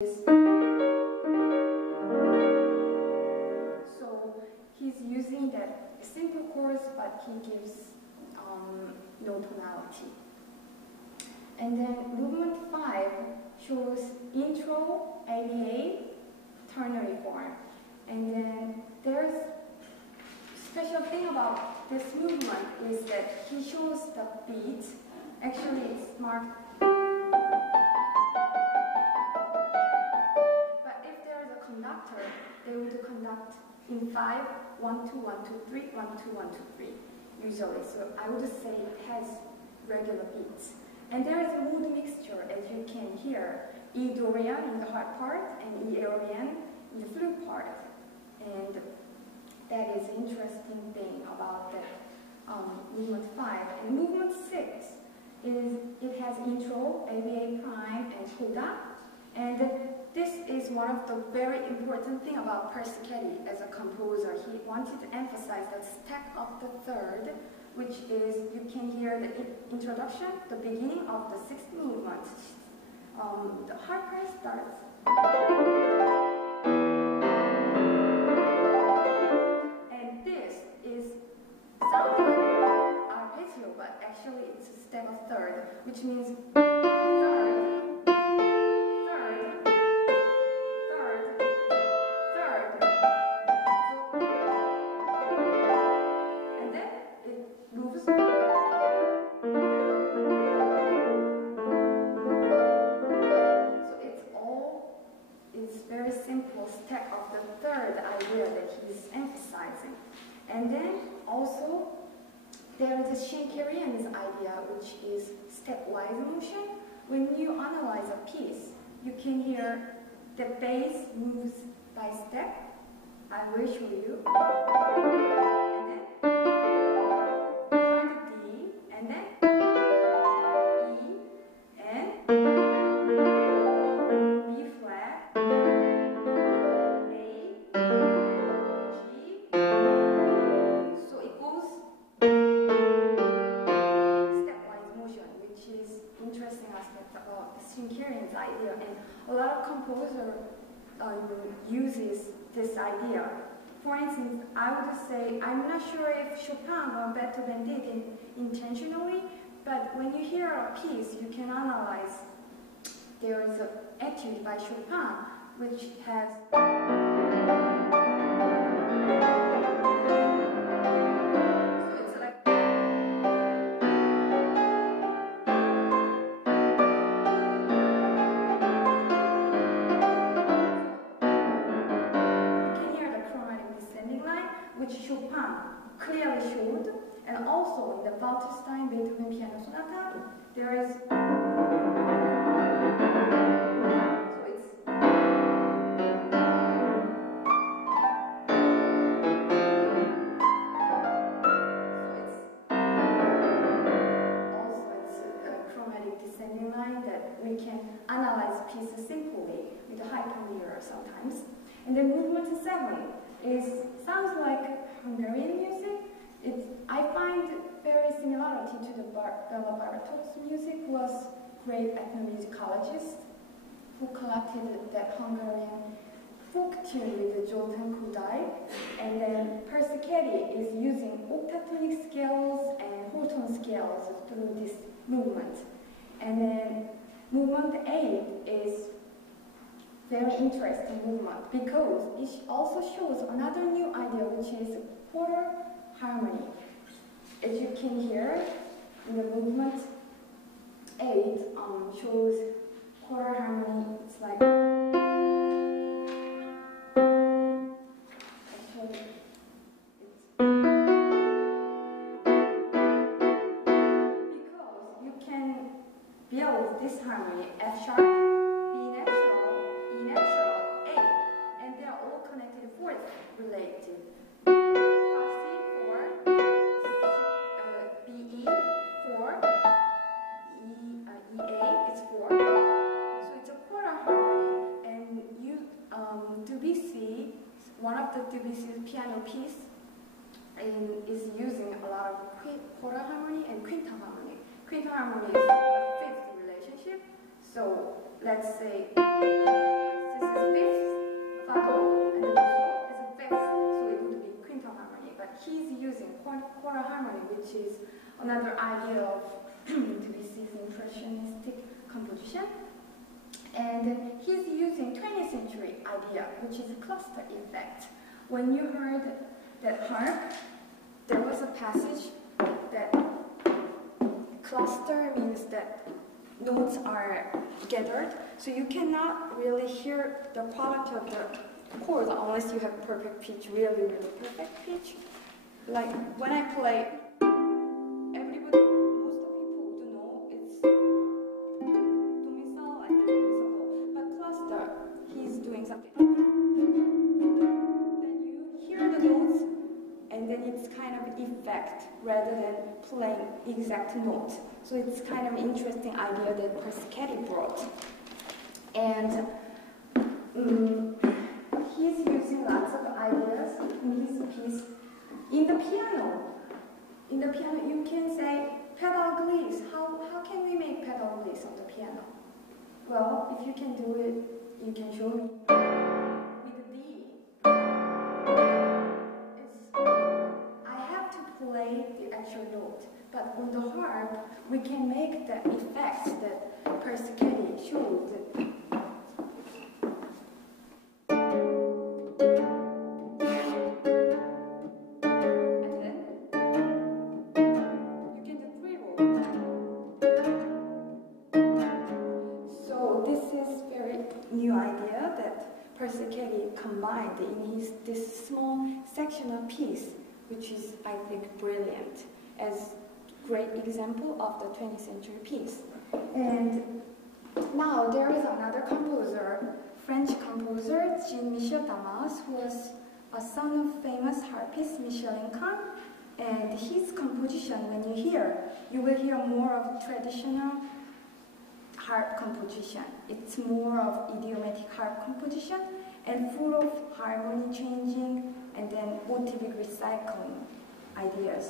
So he's using that simple chords, but he gives no tonality. And then movement 5 shows intro, ABA, ternary form. And then there's special thing about this movement is that he shows the beat. Actually, it's marked. But if there is a conductor, they would conduct in 5, 1, 2, 1, 2, 3, 1, 2, 1, 2, 3, usually. So I would say it has regular beats. And there is a mood mixture, as you can hear, E Dorian in the hard part and E Aeolian in the flute part. And that is an interesting thing about that movement 5. And movement 6 is it has intro, ABA prime, and coda. And this is one of the very important thing about Persichetti as a composer. He wanted to emphasize the stack of the third, which is, you can hear the introduction, the beginning of the 6th movement. The hard part starts. And this sounds like arpeggio, but actually it's a step of third, which means stack of the third idea that he's emphasizing. And then also there is Chaerin's idea, which is stepwise motion. When you analyze a piece, you can hear the bass moves by step. I will show you. And then D, and then E, and B flat. Chaerin's idea, and a lot of composers uses this idea. For instance, I would say, I'm not sure if Chopin or Beethoven did it intentionally, but when you hear a piece, you can analyze. There is an etude by Chopin, which has which Chopin clearly showed, and also in the Flutiest Beethoven Piano Sonata, there is so it's a chromatic descending line that we can analyze pieces simply with a hypermeter sometimes. And then movement 7 sounds like Hungarian music. I find very similarity to the Bela Bartok's music, who was great ethnomusicologist who collected that Hungarian folk tune with the Joltan Kudai. And then Persichetti is using octatonic scales and whole tone scales through this movement. And then movement 8 is very interesting movement because it also shows another new idea, which is quarter harmony. As you can hear in the movement 8, shows quarter harmony. It's like actually because you can build this harmony F sharp, B natural, E natural, A, and they are all connected fourth related. BE 4, EA is 4. So it's a quarter harmony, and Debussy, one of the Debussy's piano piece, is using a lot of quarter harmony and quinta harmony. Quinta harmony is a fifth relationship. So let's say he's using 20th century idea, which is a cluster effect. When you heard that harp, there was a passage that cluster means that notes are gathered, so you cannot really hear the quality of the chord unless you have perfect pitch, really, really perfect pitch. Like when I play, everybody, most of people would know it's do mi sol and do mi sol do, but cluster, he's doing something. Then you hear the notes, and then it's kind of effect rather than playing exact note. So it's kind of an interesting idea that Persichetti brought. And he's using lots of ideas in his piece. In the piano, you can say pedal glees. How can we make pedal glees on the piano? Well, if you can do it, you can show me. With D, I have to play the actual note, but on the harp, we can make the effects that Persichetti showed. New idea that Persichetti combined in this small sectional piece, which is, I think, brilliant, as great example of the 20th century piece. And now there is another composer, French composer, Jean-Michel Damas, who was a son of famous harpist Michel Lencun. And his composition, when you hear, you will hear more of traditional harp composition. It's more of idiomatic harp composition and full of harmony changing and then motivic recycling ideas.